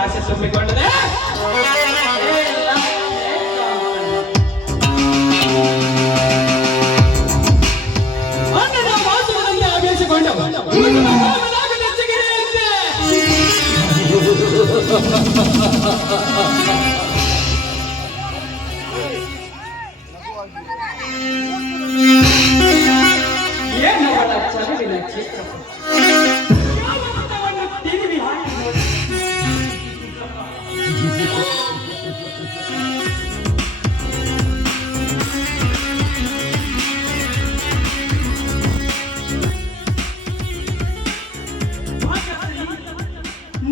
ಆಸೆ ತುಂಬಿಕೊಂಡರೆ ಆವೇಶಗೊಂಡು ಏನವಳ ಚಲವಿನ ಚಿತ್ರ ತಿರುವಿ ಹಾಕಿ ನೋಡಿ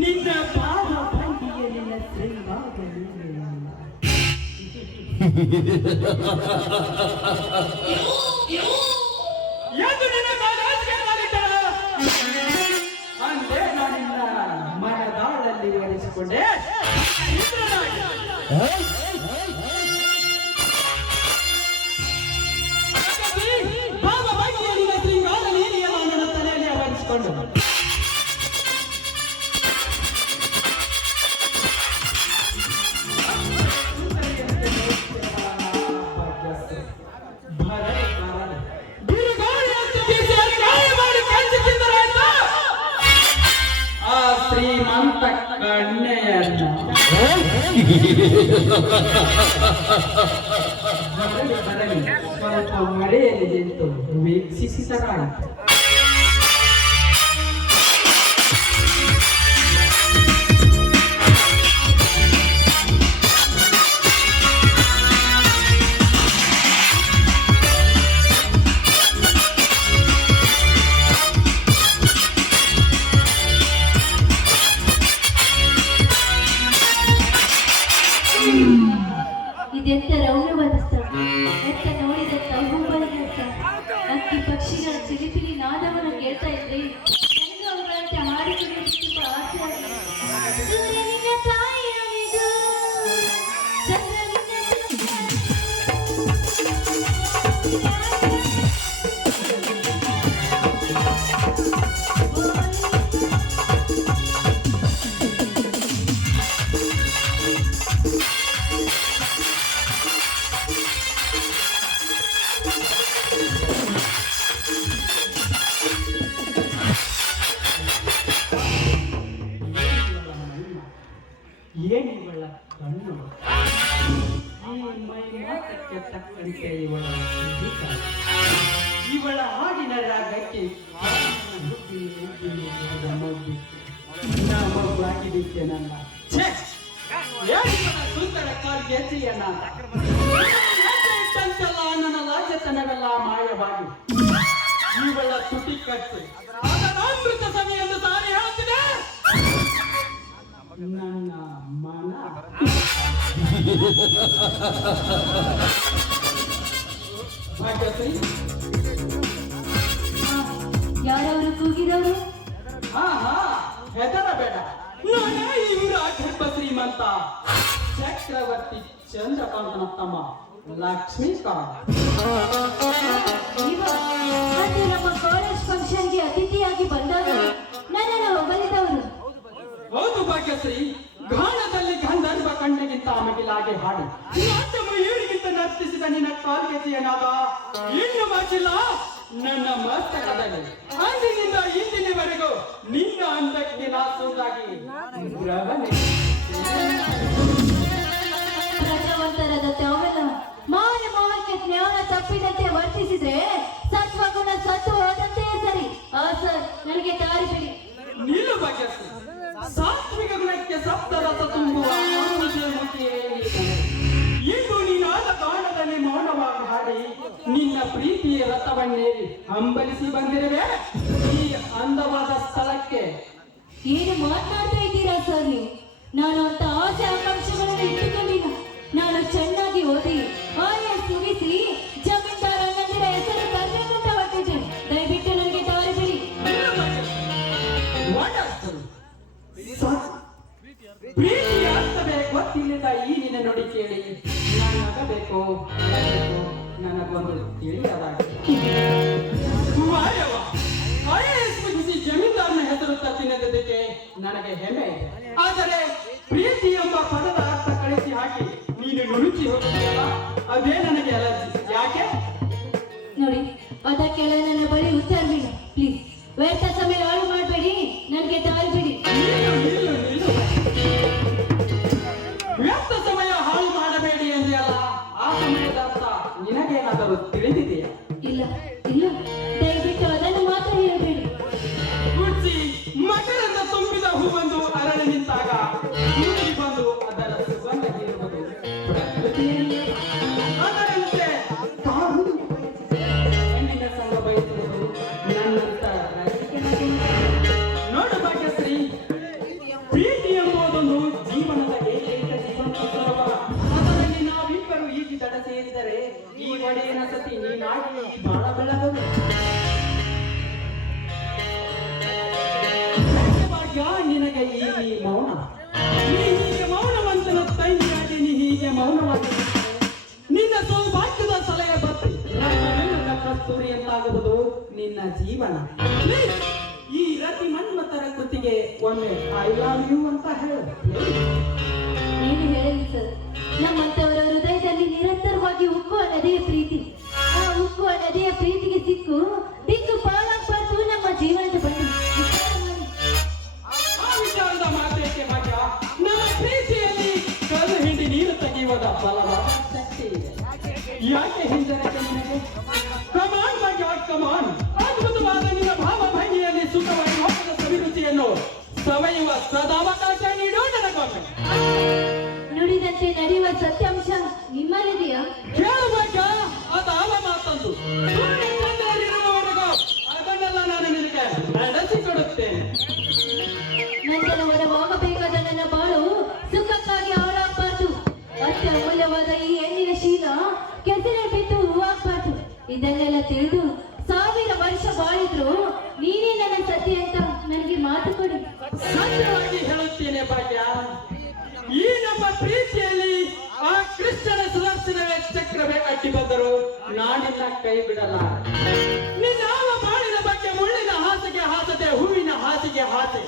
ನಿನ್ನ ಭಾವ ಬಂದಿಯಲಿನ ಅಂದೇ ನಾನಿನ್ನ ಮನದಾಳಲ್ಲಿ ಒರೆಸಿಕೊಂಡೆ ಭಾವ ಬಂದಿಯಲಿನ ಶೃಂಗಾರ ನೀರಿಯಲ್ಲ ನನ್ನ ತಲೆಯಲ್ಲಿ ಅವರಿಸಿಕೊಂಡು ಶ್ರೀಮಂತ ಕನ್ಯೆಯನ್ನ ಬರಲಿ ಸ್ವಲ್ಪ ಮರೆಯಲ್ಲಿ ನಿಂತು ವೀಕ್ಷಿಸಿದರಾಯಿತು. ಇದೆಂತ ರೌನವಾದ ಸ್ಥಳ, ಎತ್ತ ನೋಡಿದ ತೈಗುಂಬಲಿನ ಸ್ಥಳ, ಅಕ್ಕಿ ಪಕ್ಷಿಗಳ ಚಿಲಿಪಿಲಿ ನಾದವನ್ನು ಕೇಳ್ತಾ ಇದ್ರೆ ನನಗೂ ಅವುಗಳಂತೆ ಹಾಡಿಕೊಂಡು ತುಂಬ ಆಸೆ ಆಗಿದೆ. ಸೂರ್ಯನಿನ ತಾಯಿಯನಿದು, ಚಂದ್ರನಿನ ಏನಿವಳ ಕಣ್ಣು, ಈ ಮೈ ಮಾತಕ್ಕೆ ತಕ್ಕಂತೆ ಇವಳ ಸುದ್ದಿಕ, ಇವಳ ಹಾಡಿನ ರಾಗಕ್ಕೆ ಮಗುವಾಗಿದ್ದಕ್ಕೆ ನನ್ನ ಸುಂದರ ಕಾಲಿಗೆ ಎಚ್ಚರಿಯನ್ನ ಇಟ್ಟಂತೆಲ್ಲ ನನ್ನ ಲಾಜತನವೆಲ್ಲ ಮಾಯವಾಗಿ ಇವಳ ತುಟಿ ಕಟ್ಟು ಅಮೃತ ಭಾಗ್ಯಶ್ರೀ, ಯಾರವರು ಕೂಗಿದವರು? ಹೆದರಬೇಡ. ನಾನೇ ಇವರ ಗರ್ಭ ಶ್ರೀಮಂತ ಚಕ್ರವರ್ತಿ ಚಂದ್ರಕಾಂತನ ತಮ್ಮ ಲಕ್ಷ್ಮೀಕಾಂತ್. ಮತ್ತೆ ನಮ್ಮ ಕಾಲೇಜ್ ಫಂಕ್ಷನ್ಗೆ ಅತಿಥಿಯಾಗಿ ಬಂದಾಗ ನನ್ನನ್ನು ಹೊಗಳಿದವರು. ಹೌದು ಭಾಗ್ಯಶ್ರೀ, ಗಾನದಲ್ಲಿ ಗಂಧರ್ವ ಕಣ್ಣಿಗಿಂತ ಮಿಗಿಲಾಗಿ ಹಾಡಿ ನಾಟ್ಯ ಮಯೂರಿಗಿಂತ ನರ್ತಿಸಿದ ನಿನ್ನ ಕಾಲ್ಗೆತಿಯನಾದ ಇನ್ನು ಮಾಚಿಲ್ಲ ನನ್ನ ಮಸ್ತಕದಲ್ಲಿ ಅಂದಿನಿಂದ ಇಂದಿನವರೆಗೂ ನಿನ್ನ ಅಂದಕ್ಕೆ ನಾಸುವುದಾಗಿ ಪ್ರಜಾವಂತರಾದ ತಾವೆಲ್ಲ ಮಾನ ಮೋಹಕ್ಕೆ ಜ್ಞಾನ ತಪ್ಪಿದಂತೆ ವರ್ತಿಸಿದ್ರೆ ಸತ್ವಗುಣ ಸತ್ತು ಹೋದಂತೆ ಸರಿ. ಸರ್, ನನಗೆ ದಾರಿ ಬಿಡಿ. ನಿಲ್ಲು ಭಾಗ್ಯಶ್ರೀ, ಸಾತ್ವಿಕ ಗುಣಕ್ಕೆ ಸಪ್ತರಸ ತುಂಬುವ ಇಂದು ನೀನಾದ ಗಾನದಲ್ಲಿ ಮೌನವಾಗಿ ಹಾಡಿ ನಿನ್ನ ಪ್ರೀತಿಯ ರಥವನ್ನೇರಿ ಹಂಬಲಿಸಿ ಬಂದಿರುವೆ ಈ ಅಂದವಾದ ಸ್ಥಳಕ್ಕೆ. ಏನು ಮಾತನಾಡ್ತಾ ಇದ್ದೀರಾ ಸರ್ ನೀವು? ನಾನು ಅಂತ ಆಸೆ ಆಕಾಂಕ್ಷೆಗಳನ್ನು ಇಟ್ಟುಕೊಂಡಿಲ್ಲ. ನಾನು ಚೆನ್ನಾಗಿ ಓದಿ IAS ಮುಗಿಸಿ ಜಮೀನ್ದಾರ ಅನ್ನಂದಿರ ಹೆಸರು ತರಬೇಕಂತ ಹೊರಟಿದ್ದೇನೆ. ದಯವಿಟ್ಟು ನನಗೆ ದಾರಿ ಬಿಡಿ. ಪ್ರೀತಿಯ ಅರ್ಥವೇ ಗೊತ್ತಿಲ್ಲದ ಈ ನಿನ್ನ ನುಡಿ ಕೇಳಿ ನಾನು ನಗಬೇಕು, ನನಗೊಂದು ತಿಳಿಯದಾಗಿದೆ. IAS ಮುಗಿಸಿ ಜಮೀನ್ದಾರನ ಹೆಸರು ತಪ್ಪಿನದಕ್ಕೆ ನನಗೆ ಹೆಮ್ಮೆ ಇದೆ. ಆದರೆ ಪ್ರೀತಿ ಎಂಬ ಪದದ ಅರ್ಥ ಕಳಿಸಿ ಹಾಕಿ ನೀನು ನುಡುಚಿ ಹೋಗುತ್ತೀಯಲ್ಲ, ಅದೇ ನನಗೆ ಅಲರ್ಜಿ. ಯಾಕೆ ನೋಡಿ, ಅದಕ್ಕೆಲ್ಲ ನನ್ನ ಬಳಿ ಉತ್ತರವಿಲ್ಲ. ಪ್ಲೀಸ್ ವ್ಯರ್ಥ ಸಮಯ ಹಾಳು ಮಾಡಬೇಡಿ, ನನಗೆ ದಾರಿ ಬಿಡಿ. ನಿಲ್ಲು. ವ್ಯರ್ಥ ಸಮಯ ಹಾಳು ಮಾಡಬೇಡಿ ಎಂದೇ ಅಲ್ಲ, ಆ ಸಮಯದ ಅರ್ಥ ನಿನಗೇನಾದರೂ ತಿಳಿದಿದೆಯಾ? ಇಲ್ಲ, ದಯವಿಟ್ಟು ಅದನ್ನು ಮಾತ್ರ ಹೇಳಬೇಡಿ. ಗುಚ್ಚಿ ಮಕರಂದ ತುಂಬಿದ ಹೂವೊಂದು ಅರಳಿ ನಿಂತಾಗ ಹೂವಿ ಬಂದು ಅದರ ಸುಗಂಧ ಹೀರುವುದು ಪ್ರಕೃತಿಯಲ್ಲಿ. ಅದರಂತೆ ಹೆಣ್ಣಿನ ಸಂಘ ಬಯಸುವುದು ನನ್ನಂತ ನೋಡು ಭಾಗ್ಯಶ್ರೀ, ಪ್ರೀತಿ ಎಂಬುದೊಂದು ಜೀವನದ ಏಕೈಕ ಜೀವಂತ ಸರೋವರ. ಅದರಲ್ಲಿ ನಾವಿಬ್ಬರು ಈಜಿ ದಡ ಸೇರಿದರೆ ಈ ಒಡೆಯನ ಸತಿ ನೀನಾಗಿ ಬಾಳ ಬೆಳಗದು. ಭಾಗ್ಯ ನಿನಗೆ ಈ ಮೌನ, ನೀ ಹೀಗೆ ಮೌನವಂತನ ತಂಗಿಯಾಗಿ ನೀ ಹೀಗೆ ಮೌನವಾಗಿ ನಿನ್ನ ಸೌಭಾಗ್ಯದ ಸಲಹೆ ಬತ್ತಿ ರಕ್ತವೆಲ್ಲದ ಕಸ್ತೂರಿ ಎಂದಾಗುವುದು ನಿನ್ನ ಜೀವನ. ಈ ರತಿ ಮನ್ಮಥರ ಕೃತಿಗೆ ಒಮ್ಮೆ ಐ ಲವ್ ಯು ಅಂತ ಹೇಳು. ಏನು ಹೇಳಲಿ ಸರ್, ನಮ್ಮಂತವರ ಹೃದಯದಲ್ಲಿ ನಿರಂತರವಾಗಿ ಉಕ್ಕುವ ನದಿಯ ಪ್ರೀತಿ. ಆ ಉಕ್ಕುವ ನದಿಯ ಪ್ರೀತಿಗೆ ಸಿಕ್ಕು ದಿಕ್ಕು ಪಾಲಾಗ್ಬಾರ್ದು ನಮ್ಮ ಜೀವನದ ಬಗ್ಗೆ. ಆ ವಿಚಾರದ ಮಾತೇಕೆ ಭಾಗ್ಯ? ನಮ್ಮ ಪ್ರೀತಿಯಲ್ಲಿ ಕಲ್ಲು ಹಿಂಡಿ ನೀರು ತೆಗೆಯುವುದ ಬಲವಾದ ಶಕ್ತಿ ಇದೆ. ಯಾಕೆ ಹಿಂಜರಿಕೆ ನಿನಗೆ? ಕಮಾನ್ ಭಾಗ್ಯ, ಕಮಾನ್. ಅದ್ಭುತವಾದ ನಿನ್ನ ಭಾವ ಭಂಗಿಯಲ್ಲಿ ಸುಖವಾಗಿ ಹೋಗದ ಸವಿರುಚಿಯನ್ನು ಸವೆಯುವ ಸದಾವಕಾಶ ನೀಡು ನನಗೊಮ್ಮೆ. ನುಡಿದಂತೆ ನಡೆಯುವ ಸತ್ಯಾಂಶ ನಿಮ್ಮಲ್ಲಿದೆಯಾ? ಕೇಳು ಭಾಗ್ಯ, ಅದಾವ ಮಾತಂದು ಅದನ್ನೆಲ್ಲ ನಾನು ನಿನಗೆ ನಡೆಸಿಕೊಡುತ್ತೇನೆ. ನಂತರವರವಾಗಬೇಕಾದ ನನ್ನ ಬಾಳು ಸುಖಕ್ಕಾಗಿ ಹಾಳಾಗಬಾರ್ದು. ಅತ್ಯಮೂಲ್ಯವಾದ ಈ ಹೆಣ್ಣಿನ ಶೀಲ ಕೆಸರೆ ಬಿದ್ದು ಹೂವಾಗಬಾರ್ದು. ಇದನ್ನೆಲ್ಲ ತಿಳಿದು 1000 ವರ್ಷ ಬಾಳಿದ್ರು ನೀನೇ ನನ್ನ ಸತಿ ಅಂತ ನನಗೆ ಮಾತು ಕೊಡು. ಸತ್ಯವಾಗಿ ಹೇಳುತ್ತೇನೆ ಭಾಗ್ಯ, ಈ ನಮ್ಮ ಪ್ರೀತಿಯಲ್ಲಿ ಆ ಕೃಷ್ಣನ ಸುದರ್ಶನವೇ ಚಕ್ರವೇ ಅಡ್ಡಿ ಬಂದರು ನಾನಿನ್ನ ಕೈ ಬಿಡಲ್ಲ. ನಿನ್ನ ಬಾಳಿನ ಬಗ್ಗೆ ಮುಳ್ಳಿನ ಹಾಸಿಗೆ ಹಾಸದೆ ಹೂವಿನ ಹಾಸಿಗೆ ಹಾಸೆ